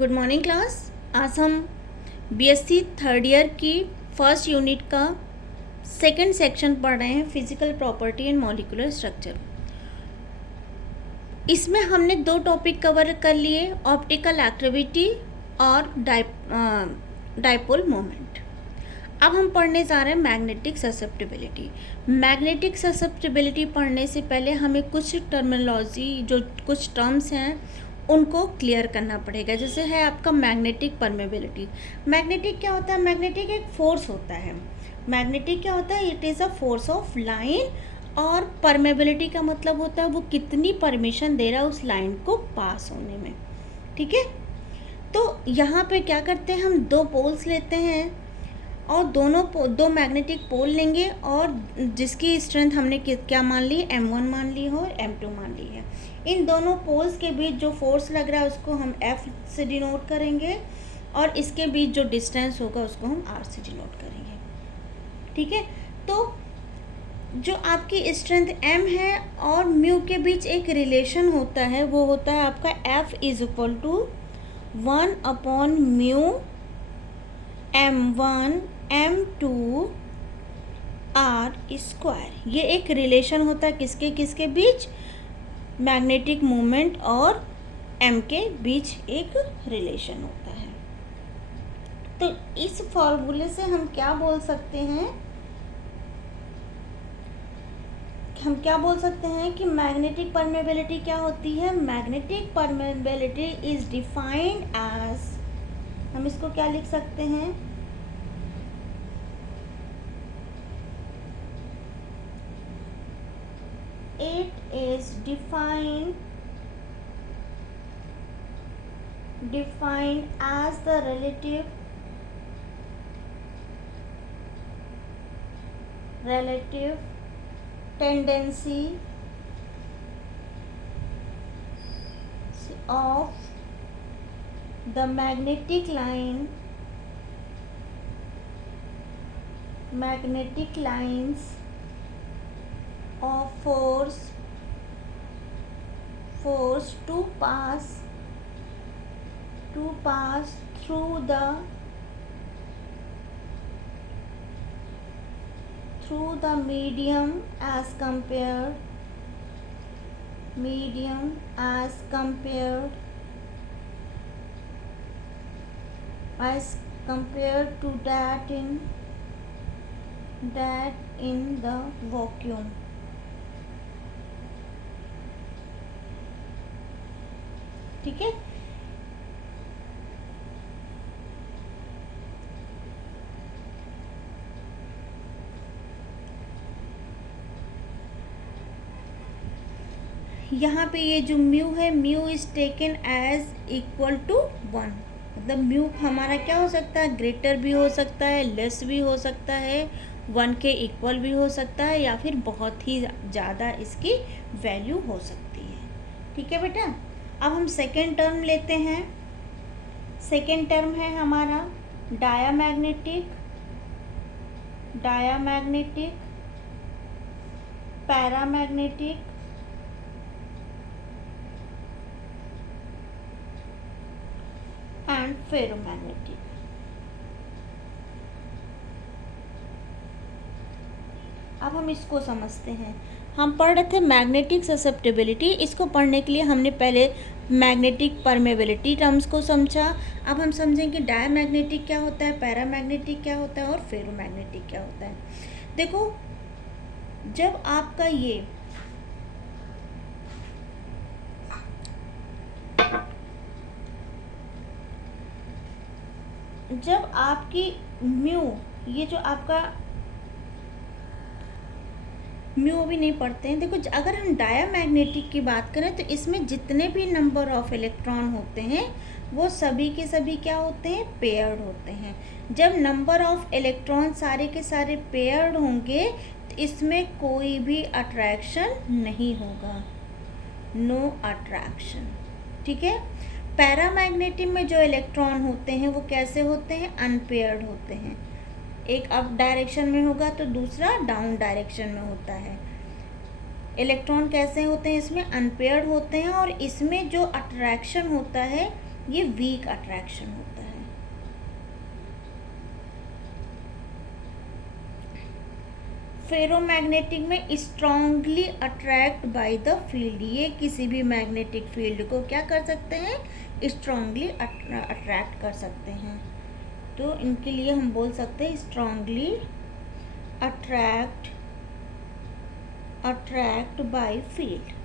Good morning class. आज हम BSc third year की फर्स्ट यूनिट का सेकंड सेक्शन पढ़ रहे हैं, physical property and molecular structure. इसमें हमने दो टॉपिक कवर कर लिए, ऑप्टिकल एक्टिविटी और डाइपोल मोमेंट। अब हम पढ़ने जा रहे हैं मैग्नेटिक ससेप्टिबिलिटी। मैग्नेटिक ससेप्टिबिलिटी पढ़ने से पहले हमें कुछ टर्मिनोलॉजी, जो कुछ टर्म्स हैं उनको क्लियर करना पड़ेगा। जैसे है आपका मैग्नेटिक परमेबिलिटी। मैग्नेटिक क्या होता है? मैग्नेटिक एक फोर्स होता है। मैग्नेटिक क्या होता है? It is a force of line. और परमेबिलिटी का मतलब होता है वो कितनी परमिशन दे रहा है उस लाइन को पास होने में। ठीक है, तो यहाँ पे क्या करते हैं, हम दो पोल्स लेते हैं और दो मैग्नेटिक पोल लेंगे और जिसकी स्ट्रेंथ हमने क्या मान ली, m1 मान ली है और m2 मान ली है। इन दोनों पोल्स के बीच जो फोर्स लग रहा है उसको हम F से डिनोट करेंगे और इसके बीच जो डिस्टेंस होगा उसको हम R से डिनोट करेंगे। ठीक है, तो जो आपकी स्ट्रेंथ m है और म्यू के बीच एक रिलेशन होता है, वो होता है आपका F is equal to 1/μ m1 m2 r square. ये एक रिलेशन होता है किसके किसके बीच? मैग्नेटिक मोमेंट और m के बीच एक रिलेशन होता है। तो इस फॉर्मूले से हम क्या बोल सकते हैं, कि मैग्नेटिक परमेबिलिटी क्या होती है? Magnetic permeability is defined as, हम इसको क्या लिख सकते हैं, it is defined as the relative tendency of the magnetic lines of force to pass through the medium as compared to that in the vacuum। ठीक है, यहाँ पे ये जो म्यू है, mu is taken as equal to 1। मतलब mu हमारा क्या हो सकता है? ग्रेटर भी हो सकता है, लेस भी हो सकता है, 1 के इक्वल भी हो सकता है, या फिर बहुत ही ज़्यादा इसकी वैल्यू हो सकती है। ठीक है बेटा, अब हम सेकेंड टर्म लेते हैं। सेकेंड टर्म है हमारा डायामैग्नेटिक, पैरामैग्नेटिक एंड फेरोमैग्नेटिक। अब हम इसको समझते हैं। हम पढ़ रहे थे मैग्नेटिक ससेप्टिबिलिटी। इसको पढ़ने के लिए हमने पहले मैग्नेटिक परमेबिलिटी टर्म्स को समझा। अब हम समझेंगे डायामैग्नेटिक क्या होता है, पैरामैग्नेटिक क्या होता है और फेरोमैग्नेटिक क्या होता है। देखो, जब आपका जब आपकी म्यू, ये जो आपका म्यू भी नहीं पढ़ते हैं। देखो, अगर हम डायामैग्नेटिक की बात करें तो इसमें जितने भी नंबर ऑफ इलेक्ट्रॉन होते हैं वो सभी के सभी क्या होते हैं? पेयर्ड होते हैं। जब नंबर ऑफ इलेक्ट्रॉन सारे के सारे पेयर्ड होंगे तो इसमें कोई भी अट्रैक्शन नहीं होगा, नो अट्रैक्शन। ठीक है, पैरामैग्नेटिक में जो इलेक्ट्रॉन होते हैं वो कैसे होते हैं? अनपेयर्ड होते हैं। एक अप डायरेक्शन में होगा तो दूसरा डाउन डायरेक्शन में होता है। इलेक्ट्रॉन कैसे होते हैं? इसमें अनपेयर्ड होते हैं और इसमें जो अट्रैक्शन होता है ये वीक अट्रैक्शन होता है। फेरोमैग्नेटिक में strongly attract by the field, ये किसी भी मैग्नेटिक फील्ड को क्या कर सकते हैं, स्ट्रांगली अट्रैक्ट कर सकते हैं। तो इनके लिए हम बोल सकते हैं strongly attract by field.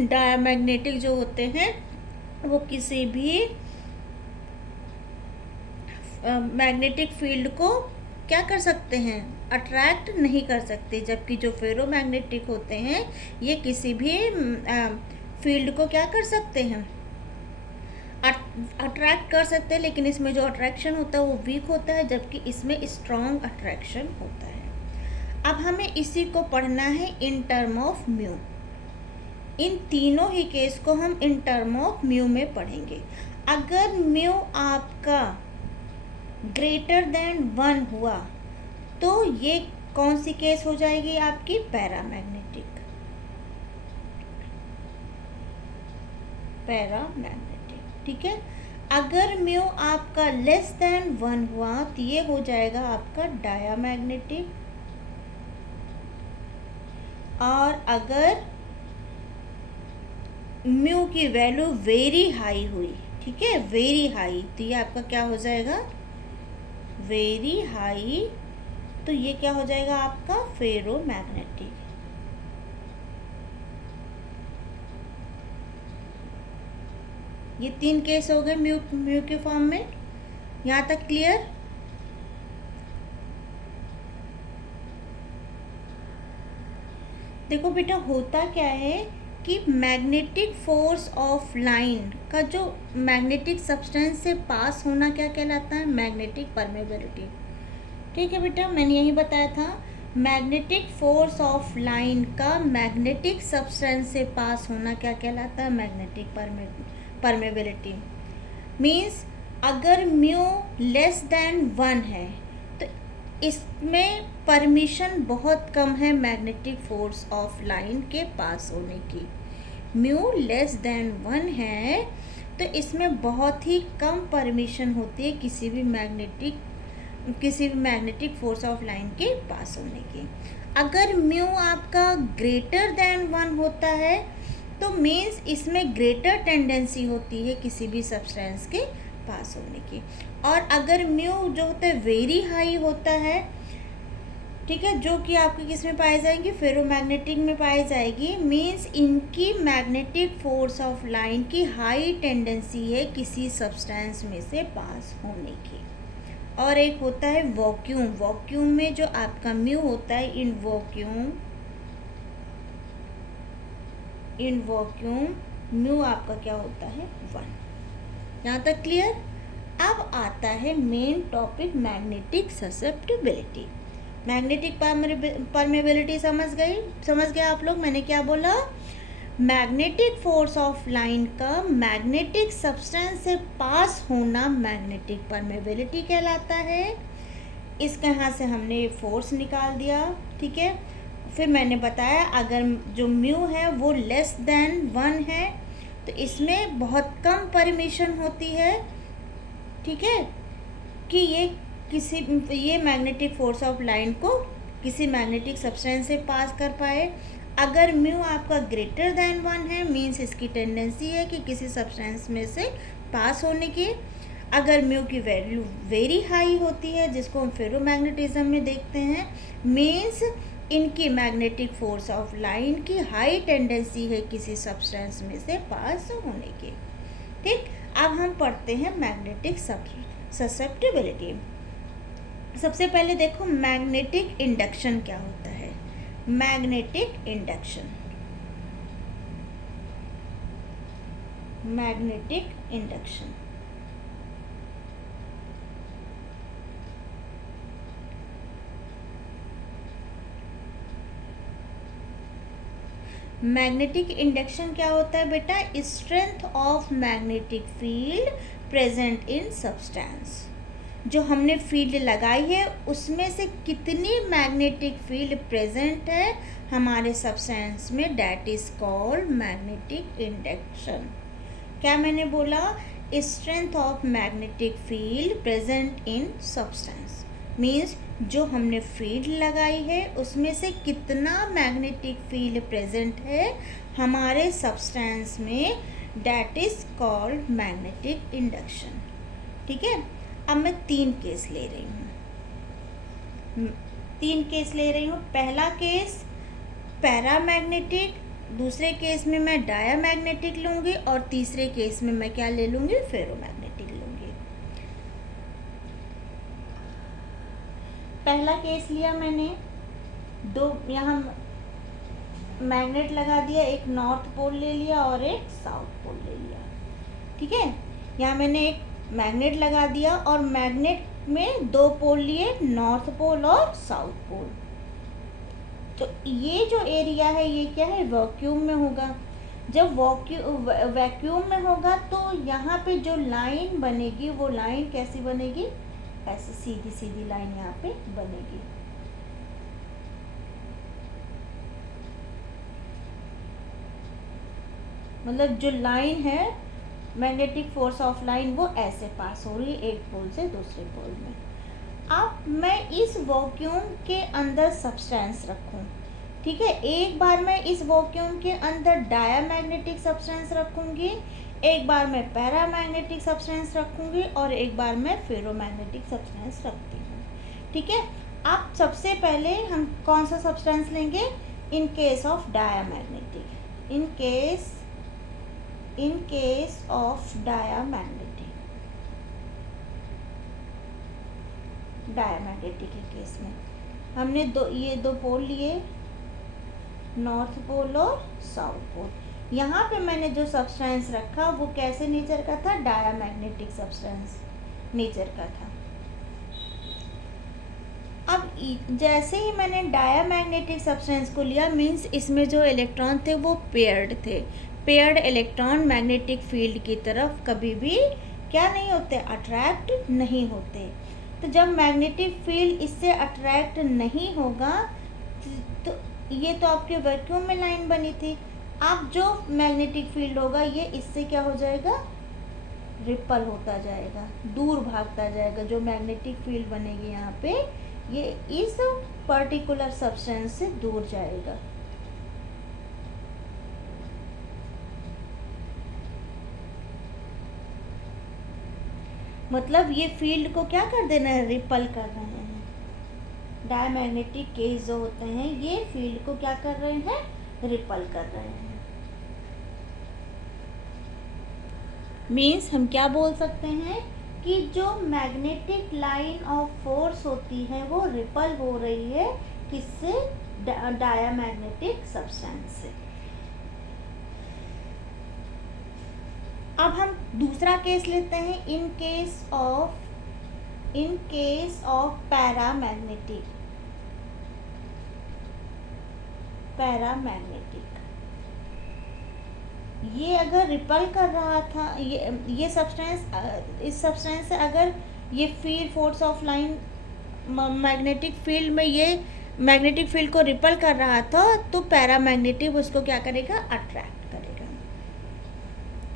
Diamagnetic जो होते हैं वो किसी भी मैग्नेटिक फील्ड को क्या कर सकते हैं, अट्रैक्ट नहीं कर सकते, जबकि जो फेरोमैग्नेटिक होते हैं ये किसी भी फील्ड को क्या कर सकते हैं, अट्रैक्ट कर सकते हैं, लेकिन इसमें जो अट्रैक्शन होता है वो वीक होता है, जबकि इसमें स्ट्रॉन्ग अट्रैक्शन होता है। अब हमें इसी को पढ़ना है इन टर्म ऑफ म्यू। इन तीनों ही केस को हम इन टर्म ऑफ म्यू में पढ़ेंगे। अगर म्यू आपका ग्रेटर देन 1 हुआ तो ये कौन सी केस हो जाएगी आपकी, पैरामैग्नेटिक। ठीक है। अगर म्यू आपका लेस देन 1 हुआ तो ये हो जाएगा आपका डायामैग्नेटिक। और अगर म्यू की वैल्यू वेरी हाई हुई, ठीक है, वेरी हाई, तो ये आपका क्या हो जाएगा, वेरी हाई, तो ये क्या हो जाएगा आपका फेरोमैग्नेटिक। ये 3 केस हो गए म्यू के फॉर्म में। यहाँ तक क्लियर? देखो बेटा, होता क्या है कि मैग्नेटिक फोर्स ऑफ लाइन का जो मैग्नेटिक सब्सटेंस से पास होना क्या कहलाता है, मैग्नेटिक परमेबिलिटी। ठीक है बेटा, मैंने यही बताया था, मैग्नेटिक फोर्स ऑफ लाइन का मैग्नेटिक सब्सटेंस से पास होना क्या कहलाता है, मैग्नेटिक परमेबिलिटी। मीन्स अगर म्यू लेस देन 1 है तो इसमें परमिशन बहुत कम है मैग्नेटिक फोर्स ऑफ लाइन के पास होने की। म्यू लेस देन 1 है तो इसमें बहुत ही कम परमिशन होती है किसी भी मैग्नेटिक फोर्स ऑफ लाइन के पास होने की। अगर म्यू आपका ग्रेटर देन 1 होता है तो मीन्स इसमें ग्रेटर टेंडेंसी होती है किसी भी सब्सटेंस के पास होने की। और अगर म्यू जो होता है वेरी हाई होता है, ठीक है, जो कि आपके किस में पाई जाएंगी, फेरोमैग्नेटिक में पाई जाएगी। मीन्स इनकी मैग्नेटिक फोर्स ऑफ लाइन की हाई टेंडेंसी है किसी सब्सटेंस में से पास होने की। और एक होता है वैक्यूम। वैक्यूम में जो आपका म्यू होता है, इन वैक्यूम म्यू आपका क्या होता है, 1। यहाँ तक क्लियर? अब आता है main topic, magnetic susceptibility. Magnetic permeability समझ गए आप लोग? मैंने क्या बोला, मैग्नेटिक फोर्स ऑफ लाइन का मैग्नेटिक सब्सटेंस से पास होना मैग्नेटिक परमेबिलिटी कहलाता है। इसके यहाँ से हमने फोर्स निकाल दिया, ठीक है। फिर मैंने बताया अगर जो म्यू है वो लेस देन 1 है तो इसमें बहुत कम परमिशन होती है, ठीक है, कि ये मैग्नेटिक फोर्स ऑफ लाइन को किसी मैग्नेटिक सब्सटेंस से पास कर पाए। अगर म्यू आपका ग्रेटर देन 1 है मीन्स इसकी टेंडेंसी है कि किसी सब्सटेंस में से पास होने की। अगर म्यू की वैल्यू वेरी हाई होती है, जिसको हम फेरोमैग्नेटिज्म में देखते हैं, मीन्स इनकी मैग्नेटिक फोर्स ऑफ लाइन की हाई टेंडेंसी है किसी सब्सटेंस में से पास होने की। ठीक, अब हम पढ़ते हैं मैग्नेटिक ससेप्टिबिलिटी। सबसे पहले देखो मैग्नेटिक इंडक्शन क्या होता है। मैग्नेटिक इंडक्शन, मैग्नेटिक इंडक्शन क्या होता है बेटा, strength of magnetic field present in substance. जो हमने फील्ड लगाई है उसमें से कितनी मैग्नेटिक फील्ड प्रेजेंट है हमारे सब्सटेंस में, that is called magnetic induction. क्या मैंने बोला? Strength of magnetic field present in substance means जो हमने फील्ड लगाई है उसमें से कितना मैग्नेटिक फील्ड प्रेजेंट है हमारे सब्सटेंस में, that is called magnetic induction. ठीक है, अब मैं 3 केस ले रही हूँ। पहला केस पैरामैग्नेटिक, दूसरे केस में मैं डायामैग्नेटिक लूँगी और तीसरे केस में मैं क्या ले लूँगी? फेरोमैग्नेटिक लूँगी। पहला केस लिया मैंने, 2 यहाँ मैग्नेट लगा दिया, एक नॉर्थ पोल ले लिया और एक साउथ पोल ले लिया। ठीक है, यहाँ मैंने एक मैग्नेट लगा दिया और मैग्नेट में 2 पोल लिए, नॉर्थ पोल और साउथ पोल। तो ये जो एरिया है ये क्या है? वैक्यूम में होगा। जब वैक्यूम में होगा तो यहाँ पे जो लाइन बनेगी वो लाइन कैसी बनेगी? ऐसे सीधी सीधी लाइन यहाँ पे बनेगी। मतलब जो लाइन है मैग्नेटिक फोर्स ऑफ लाइन वो ऐसे पास हो रही है एक पोल से दूसरे पोल में। अब मैं इस वैक्यूम के अंदर सब्सटेंस रखूं, ठीक है, एक बार मैं इस वैक्यूम के अंदर डायामैग्नेटिक सब्सटेंस रखूंगी, एक बार मैं पैरामैग्नेटिक सब्सटेंस रखूंगी और एक बार मैं फेरोमैग्नेटिक सब्सटेंस रखती हूँ। ठीक है, अब सबसे पहले हम कौन सा सब्सटेंस लेंगे? In case of diamagnetic, in case of diamagnetic के केस में हमने ये दो पोल लिए, नॉर्थ पोल और साउथ पोल। यहाँ पे मैंने जो सब्सटेंस रखा वो कैसे नेचर का था? डायामैग्नेटिक सब्सटेंस नेचर का था। अब जैसे ही मैंने डायामैग्नेटिक सब्सटेंस को लिया मीन्स इसमें जो इलेक्ट्रॉन थे वो पेयर्ड थे। पेयर्ड इलेक्ट्रॉन मैग्नेटिक फील्ड की तरफ कभी भी क्या नहीं होते? अट्रैक्ट नहीं होते। तो जब मैग्नेटिक फील्ड इससे अट्रैक्ट नहीं होगा तो ये तो आपके वैक्यूम में लाइन बनी थी, अब जो मैग्नेटिक फील्ड होगा ये इससे क्या हो जाएगा? रिपल होता जाएगा, दूर भागता जाएगा। जो मैग्नेटिक फील्ड बनेगी यहाँ पे ये इस पर्टिकुलर सब्सटेंस से दूर जाएगा। मतलब ये फील्ड को क्या कर देना है? रिपल कर रहे हैं। डायमैग्नेटिक केस जो होते हैं ये फील्ड को क्या कर रहे हैं? रिपल कर रहे हैं। मीन्स हम क्या बोल सकते हैं कि जो मैग्नेटिक लाइन ऑफ फोर्स होती है वो रिपल हो रही है किससे? डायमैग्नेटिक सब्सटेंस से। अब हम दूसरा केस लेते हैं, इन केस ऑफ पैरामैग्नेटिक। ये अगर रिपल कर रहा था ये सब्सटेंस, इस सब्सटेंस से अगर ये field force of line magnetic field में ये मैग्नेटिक फील्ड को रिपल कर रहा था तो पैरामैग्नेटिक उसको क्या करेगा? अट्रैक्ट करेगा।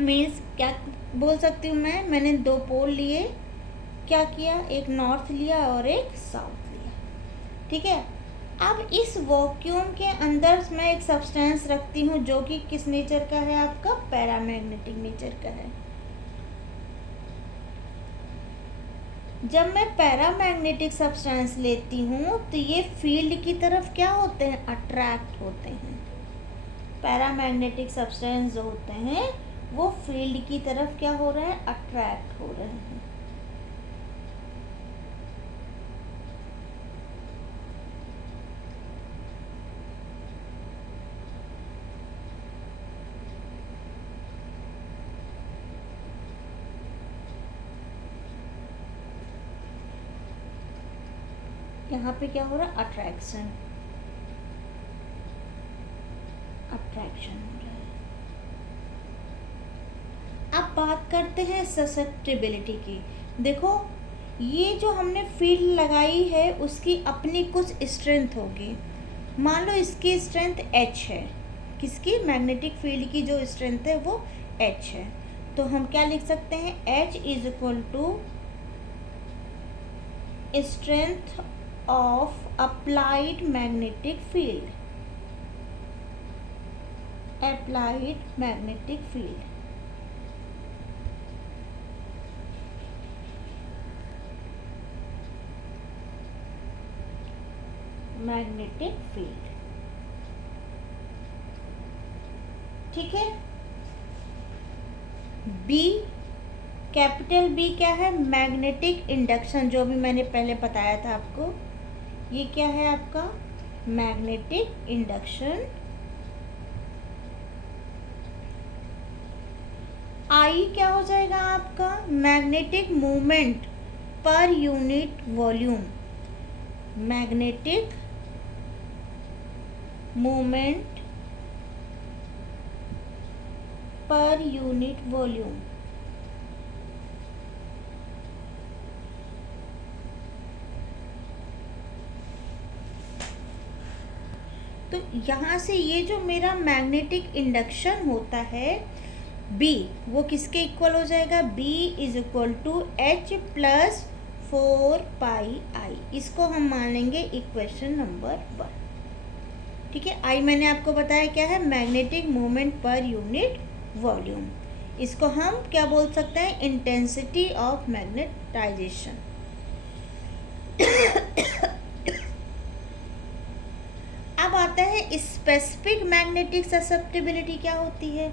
मीन्स क्या बोल सकती हूँ मैंने 2 पोल लिए, क्या किया? एक नॉर्थ लिया और एक साउथ लिया। ठीक है, अब इस वैक्यूम के अंदर मैं एक सब्सटेंस रखती हूँ जो कि किस नेचर का है? आपका पैरामैग्नेटिक नेचर का है। जब मैं पैरामैग्नेटिक सब्सटेंस लेती हूँ तो ये फील्ड की तरफ क्या होते हैं? अट्रैक्ट होते हैं। पैरामैग्नेटिक सब्सटेंस जो होते हैं वो फील्ड की तरफ क्या हो रहे हैं? अट्रैक्ट हो रहे हैं। यहाँ पे क्या हो रहा है? अट्रैक्शन हो रहा है। अब बात करते हैं ससेप्टिबिलिटी की। देखो ये जो हमने फील्ड लगाई है उसकी अपनी कुछ स्ट्रेंथ होगी। मान लो इसकी स्ट्रेंथ H है, किसकी, मैग्नेटिक फील्ड की जो स्ट्रेंथ है वो H है, तो हम क्या लिख सकते हैं, H is equal to strength of applied magnetic field, applied magnetic field. Magnetic field, ठीक है। बी, कैपिटल बी क्या है, मैग्नेटिक इंडक्शन, जो भी मैंने पहले बताया था आपको, ये क्या है आपका मैग्नेटिक इंडक्शन। आई क्या हो जाएगा आपका, magnetic movement per unit volume, magnetic movement per unit volume. तो यहाँ से ये जो मेरा मैग्नेटिक इंडक्शन होता है बी, वो किसके इक्वल हो जाएगा, B is equal to H plus 4πI, इसको हम मान लेंगे इक्वेशन नंबर 1, ठीक है। आई मैंने आपको बताया क्या है, magnetic movement per unit volume, इसको हम क्या बोल सकते हैं, इंटेंसिटी ऑफ मैग्नेटाइजेशन। अब आता है स्पेसिफिक मैग्नेटिक ससेप्टिबिलिटी क्या होती है,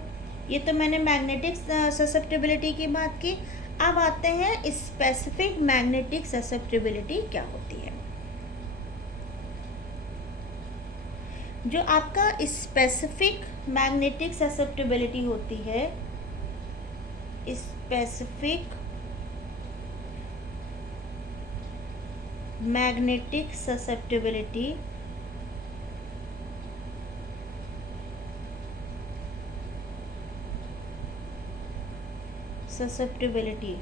ये तो मैंने मैग्नेटिक ससेप्टिबिलिटी की बात की, अब आते हैं स्पेसिफिक मैग्नेटिक ससेप्टिबिलिटी क्या होती है। जो आपका स्पेसिफिक मैग्नेटिक ससेप्टिबिलिटी होती है, स्पेसिफिक मैग्नेटिक ससेप्टिबिलिटी ससेप्टिबिलिटी,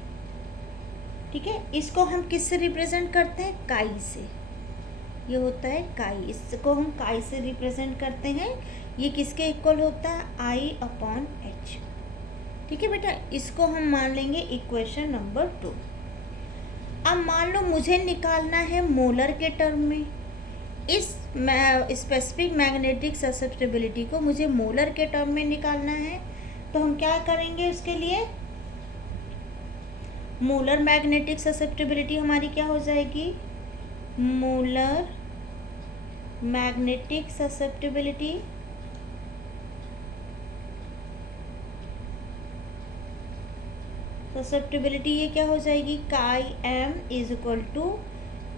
ठीक है, इसको हम किससे रिप्रेजेंट करते हैं, काई से, ये होता है काई, इसको हम काई से रिप्रेजेंट करते हैं, ये किसके इक्वल होता है, I/H, ठीक है बेटा, इसको हम मान लेंगे इक्वेशन नंबर 2। अब मान लो मुझे निकालना है मोलर के टर्म में, इस स्पेसिफिक मैग्नेटिक ससेप्टिबिलिटी को मुझे मोलर के टर्म में निकालना है, तो हम क्या करेंगे उसके लिए, मोलर मैग्नेटिक ससेप्टिबिलिटी हमारी क्या हो जाएगी, मोलर मैग्नेटिक ससेप्टिबिलिटी ये क्या हो जाएगी, chi m is equal to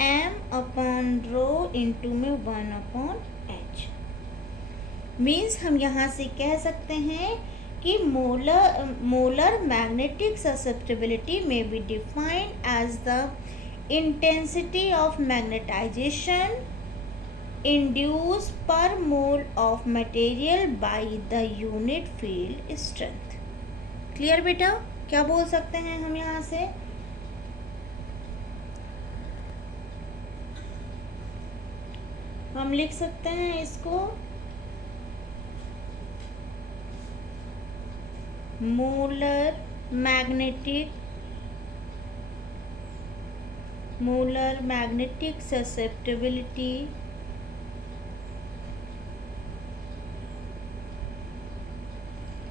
m/ρ into में 1/h। मीन्स हम यहाँ से कह सकते हैं कि molar magnetic susceptibility may be defined as the intensity of magnetization induce per mole of material by the unit field strength. Clear बेटा, क्या बोल सकते हैं हम यहाँ से, हम लिख सकते हैं इसको molar magnetic susceptibility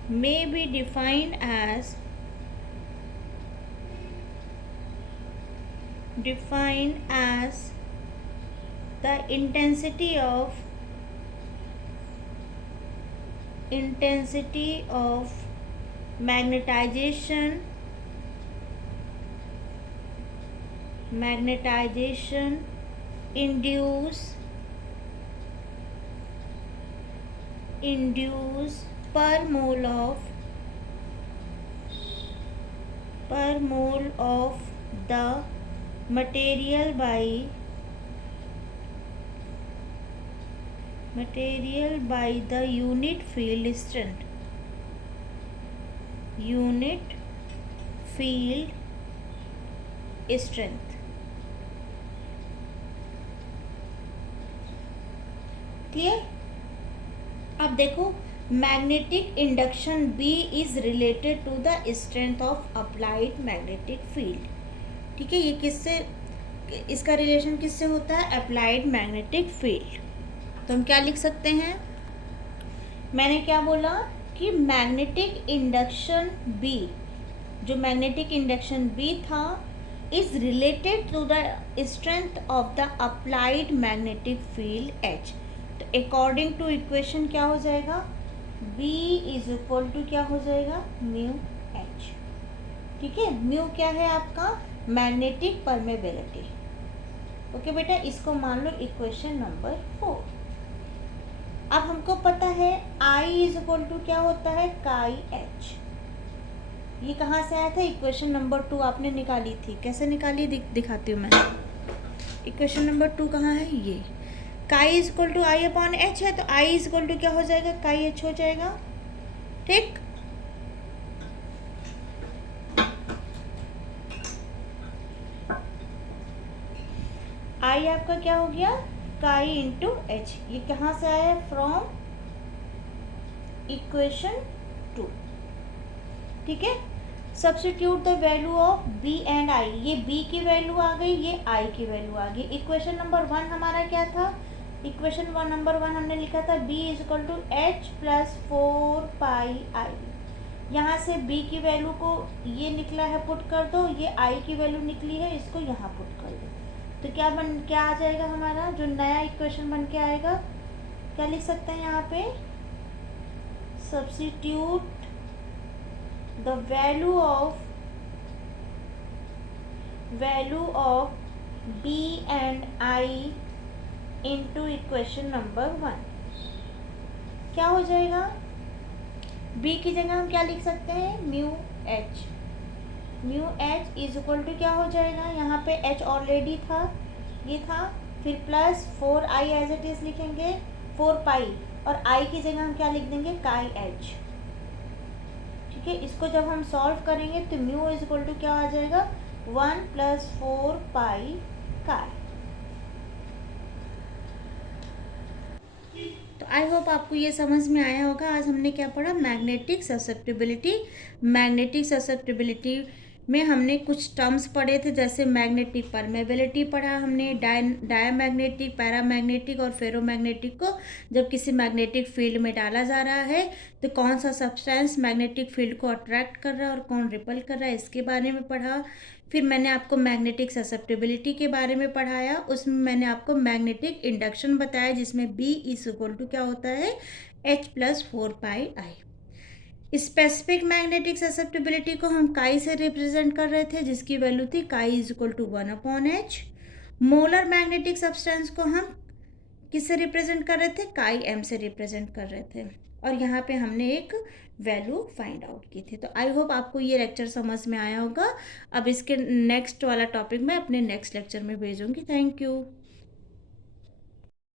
may be defined as the intensity of magnetization induce per mole of the material by the unit field strength, clear? अब देखो, magnetic induction B is related to the strength of applied magnetic field. ठीक है, ये किससे, इसका relation किससे होता है? Applied magnetic field. तो हम क्या लिख सकते हैं? मैंने क्या बोला कि मैग्नेटिक इंडक्शन B, जो मैग्नेटिक इंडक्शन B था, is related to the strength of the applied magnetic field H। तो अकॉर्डिंग टू इक्वेशन क्या हो जाएगा? B इज इक्वल टू क्या हो जाएगा? Mu H। ठीक है, म्यू क्या है आपका? Magnetic permeability. ओके बेटा, इसको मान लो इक्वेशन नंबर 4। अब हमको पता है I इज इक्वल टू क्या होता है? काई H। ये कहाँ से आया था? इक्वेशन नंबर 2 आपने निकाली थी। कैसे निकाली दिखाती हूँ मैं। इक्वेशन नंबर 2 कहाँ है? ये chi is equal to I upon H है, तो आई इज इक्वल टू क्या हो जाएगा? काई एच हो जाएगा। ठीक, आई आपका क्या हो गया? काई इंटू एच। ये कहाँ से आया? From equation 2। ठीक है, substitute the value of B and I. ये बी की वैल्यू आ गई, ये आई की वैल्यू आ गई। इक्वेशन नंबर 1 हमारा क्या था? इक्वेशन नंबर 1 हमने लिखा था b is equal to H plus 4 pi I. यहाँ से b की वैल्यू को ये निकला है पुट कर दो, ये i की वैल्यू निकली है, इसको यहाँ पुट कर दो। तो क्या आ जाएगा हमारा जो नया इक्वेशन बन के आएगा? क्या लिख सकते हैं यहाँ पे? Substitute the value of b and I into equation number 1। क्या हो जाएगा? b की जगह हम क्या लिख सकते हैं? Mu h। Mu h is equal to क्या हो जाएगा? यहाँ पे h ऑलरेडी था, ये था, फिर plus 4i as it is लिखेंगे, 4 पाई, और i की जगह हम क्या लिख देंगे? काई h। ठीक है, इसको जब हम सॉल्व करेंगे तो म्यू इज इक्वल टू क्या आ जाएगा? 1 प्लस 4 पाई काई। तो आई होप आपको ये समझ में आया होगा। आज हमने क्या पढ़ा? Magnetic susceptibility. मैग्नेटिक ससेप्टिबिलिटी में हमने कुछ टर्म्स पढ़े थे, जैसे मैग्नेटिक परमेबिलिटी पढ़ा हमने, डायमैग्नेटिक, पैरामैग्नेटिक और फेरोमैग्नेटिक को जब किसी मैग्नेटिक फील्ड में डाला जा रहा है तो कौन सा सब्सटेंस मैग्नेटिक फील्ड को अट्रैक्ट कर रहा है और कौन रिपल कर रहा है, इसके बारे में पढ़ा। फिर मैंने आपको मैग्नेटिक ससेप्टिबिलिटी के बारे में पढ़ाया, उसमें मैंने आपको मैग्नेटिक इंडक्शन बताया जिसमें B इज इक्वल टू क्या होता है? H प्लस 4 पाई आई। स्पेसिफिक मैग्नेटिक ससेप्टिबिलिटी को हम काई से रिप्रेजेंट कर रहे थे, जिसकी वैल्यू थी chi is equal to 1 upon H. Molar magnetic substance को हम किससे रिप्रेजेंट कर रहे थे? काई एम से रिप्रेजेंट कर रहे थे, और यहाँ पे हमने एक वैल्यू फाइंड आउट की थी। तो आई होप आपको ये लेक्चर समझ में आया होगा। अब इसके नेक्स्ट वाला टॉपिक मैं अपने नेक्स्ट लेक्चर में भेजूंगी। Thank you.